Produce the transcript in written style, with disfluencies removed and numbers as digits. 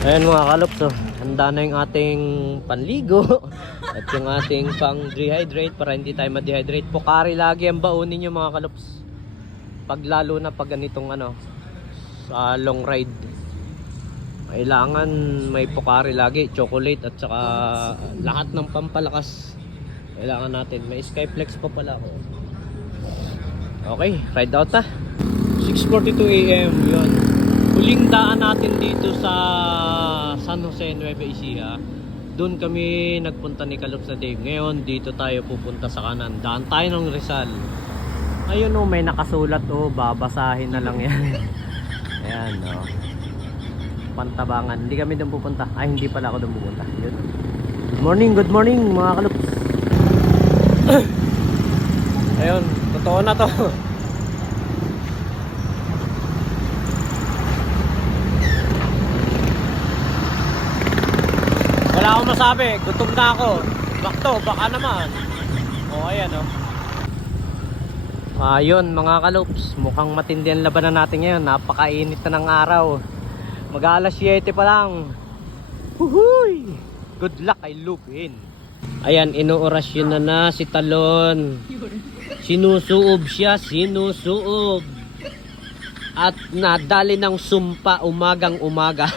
Ayan mga kalops, oh. Handa na yung ating panligo at yung ating pang dehydrate para hindi tayo ma-dehydrate. Pocari lagi ang baunin nyo mga kalops. Pag lalo na pag ganitong sa long ride. Kailangan may Pocari lagi, chocolate at saka lahat ng pampalakas. Kailangan natin. May Skyflex pa pala ako. Okay, ride out na. 6:42 AM yun. Huling daan natin dito sa San Jose, Nueva Ecija. Doon kami nagpunta ni Kalops na Dave. Ngayon dito tayo pupunta sa kanan. Daan tayo ng Rizal. Ayun oh, may nakasulat oh, babasahin na lang yan. Ayan oh. Pantabangan. Hindi kami doon pupunta. Ay, hindi pala ako doon pupunta. Yun. Good morning mga Kalops. Ayun, totoo na to. Wala akong masabi, gutom na ako. Bakto, baka naman. O, ayan o. Ayun mga Kalops, mukhang matindi ang labanan natin ngayon. Napakainit na ng araw. Mag-alas 7 pa lang. Huhuy! Good luck kay Lupin. Ayan, inuorasyon na si Talon. Sinusuob siya, sinusuob. At nadali ng sumpa umagang umaga.